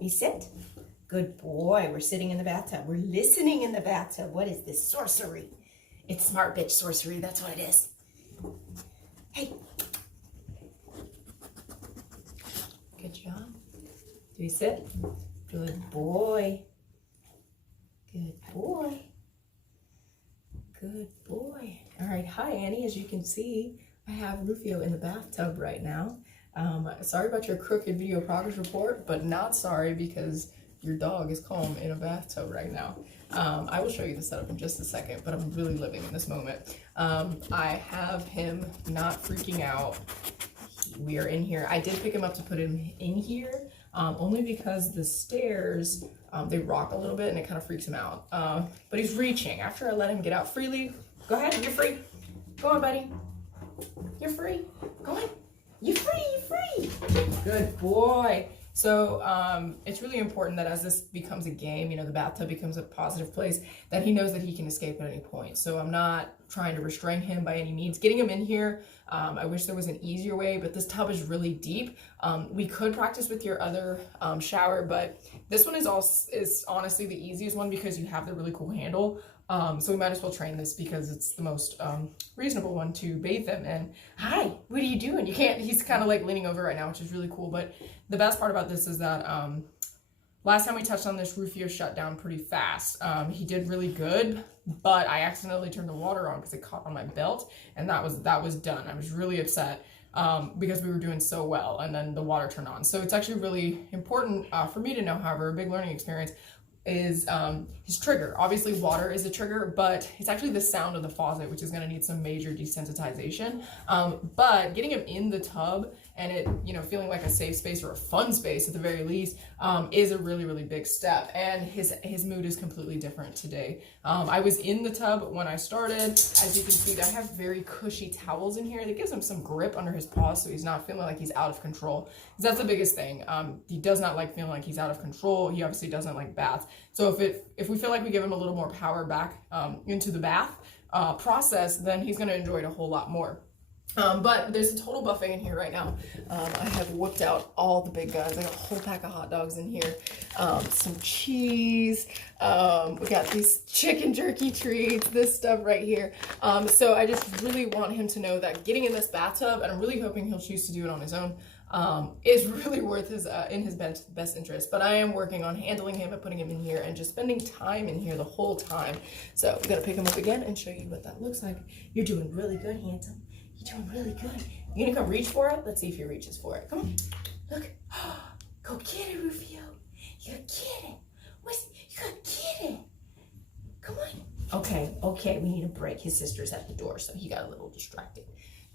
You sit. Good boy. We're sitting in the bathtub. We're listening in the bathtub. What is this? Sorcery. It's smart bitch sorcery. That's what it is. Hey. Good job. Do you sit? Good boy. Good boy. Good boy. All right. Hi, Annie. As you can see, I have Rufio in the bathtub right now. Sorry about your crooked video progress report, but not sorry because your dog is calm in a bathtub right now. I will show you the setup in just a second, but I'm really living in this moment. I have him not freaking out. We are in here. I did pick him up to put him in here, only because the stairs, they rock a little bit and it kind of freaks him out. But he's reaching. After I let him get out freely, go ahead, you're free. Go on, buddy. You're free. Go on. You're free, you're free. Good boy. So it's really important that as this becomes a game, you know, the bathtub becomes a positive place, that he knows that he can escape at any point. So I'm not trying to restrain him by any means. Getting him in here, I wish there was an easier way, but this tub is really deep. We could practice with your other shower, but this one is honestly the easiest one because you have the really cool handle. So we might as well train this because it's the most reasonable one to bathe them in. Hi, what are you doing? You can't, he's kind of like leaning over right now, which is really cool. But the best part about this is that last time we touched on this, Rufio shut down pretty fast. He did really good, but I accidentally turned the water on because it caught on my belt, and that was done. I was really upset because we were doing so well, and then the water turned on. So it's actually really important for me to know, however, a big learning experience is his trigger. Obviously water is a trigger, but it's actually the sound of the faucet, which is going to need some major desensitization. But getting him in the tub and it, you know, feeling like a safe space or a fun space at the very least, is a really, really big step. And his mood is completely different today. I was in the tub when I started. As you can see, I have very cushy towels in here that gives him some grip under his paws, so he's not feeling like he's out of control. Because that's the biggest thing. He does not like feeling like he's out of control. He obviously doesn't like baths. So if we feel like we give him a little more power back into the bath process, then he's going to enjoy it a whole lot more. But there's a total buffet in here right now. I have whipped out all the big guns. I got a whole pack of hot dogs in here, some cheese. We got these chicken jerky treats, this stuff right here. So I just really want him to know that getting in this bathtub, and I'm really hoping he'll choose to do it on his own, is really worth his in his best interest. But I am working on handling him and putting him in here and just spending time in here the whole time. So I'm gonna pick him up again and show you what that looks like. You're doing really good, handsome. You're doing really good. You gonna come reach for it? Let's see if he reaches for it. Come on, look. Go get it, Rufio. You gotta get it. You gotta get it. Come on. Okay, we need a break. His sister's at the door, so he got a little distracted.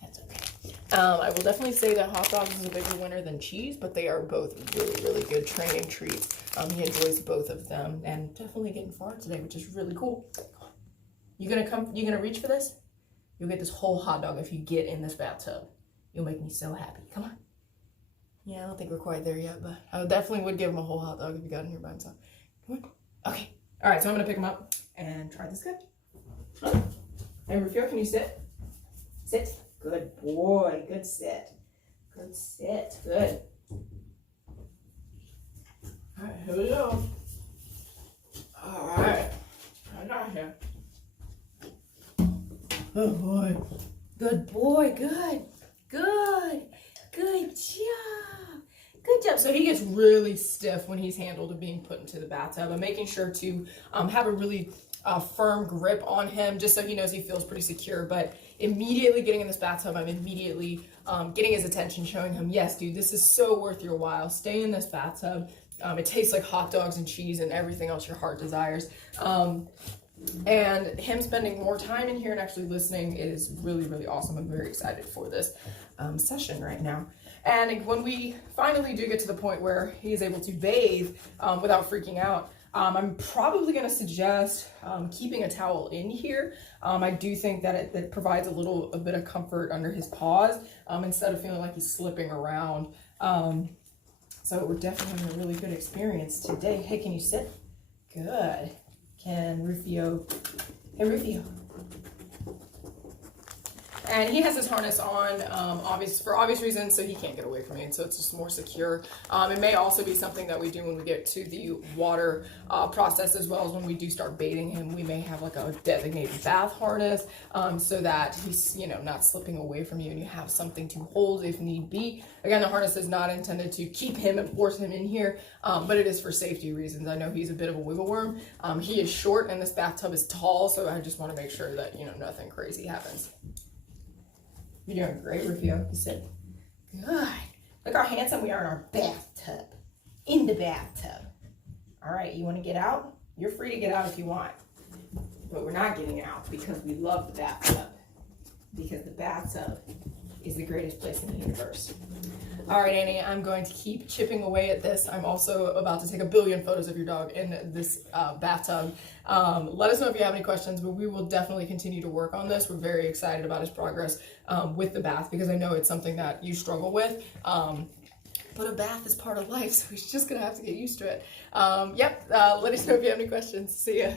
That's okay. I will definitely say that hot dogs is a bigger winner than cheese, but they are both really, really good training treats. He enjoys both of them, and definitely getting far today, which is really cool. Come on. You gonna reach for this? You'll get this whole hot dog if you get in this bathtub. You'll make me so happy. Come on. Yeah, I don't think we're quite there yet, but I definitely would give him a whole hot dog if he got in here by himself. Come on. Okay. All right, so I'm going to pick him up and try this guy. Hey, Rufio, can you sit? Sit. Good boy. Good sit. Good sit. Good. All right, here we go. All right. I got him. Oh boy. Good boy. Good. Good. Good job. Good job. So he gets really stiff when he's handled and being put into the bathtub. I'm making sure to have a really firm grip on him just so he knows he feels pretty secure. But immediately getting in this bathtub, I'm immediately getting his attention, showing him, yes, dude, this is so worth your while. Stay in this bathtub. It tastes like hot dogs and cheese and everything else your heart desires. And him spending more time in here and actually listening is really, really awesome. I'm very excited for this session right now. And when we finally do get to the point where he is able to bathe without freaking out, I'm probably going to suggest keeping a towel in here. I do think that it provides a bit of comfort under his paws instead of feeling like he's slipping around. So we're definitely having a really good experience today. Hey, can you sit? Good. Can Rufio? Hey, Rufio. And he has his harness on, for obvious reasons, so he can't get away from me, and so it's just more secure. It may also be something that we do when we get to the water process, as well as when we do start baiting him. We may have like a designated bath harness, so that he's, you know, not slipping away from you, and you have something to hold if need be. Again, the harness is not intended to keep him and force him in here, but it is for safety reasons. I know he's a bit of a wiggle worm. He is short, and this bathtub is tall, so I just want to make sure that, you know, nothing crazy happens. You're doing great, Rufio. You said, good. Look how handsome we are in our bathtub. In the bathtub. All right, you want to get out? You're free to get out if you want. But we're not getting out because we love the bathtub. Because the bathtub is the greatest place in the universe. All right, Annie, I'm going to keep chipping away at this. I'm also about to take 1 billion photos of your dog in this bathtub. Let us know if you have any questions, but we will definitely continue to work on this. We're very excited about his progress with the bath, because I know it's something that you struggle with. But a bath is part of life, so he's just gonna have to get used to it. Let us know if you have any questions. See ya.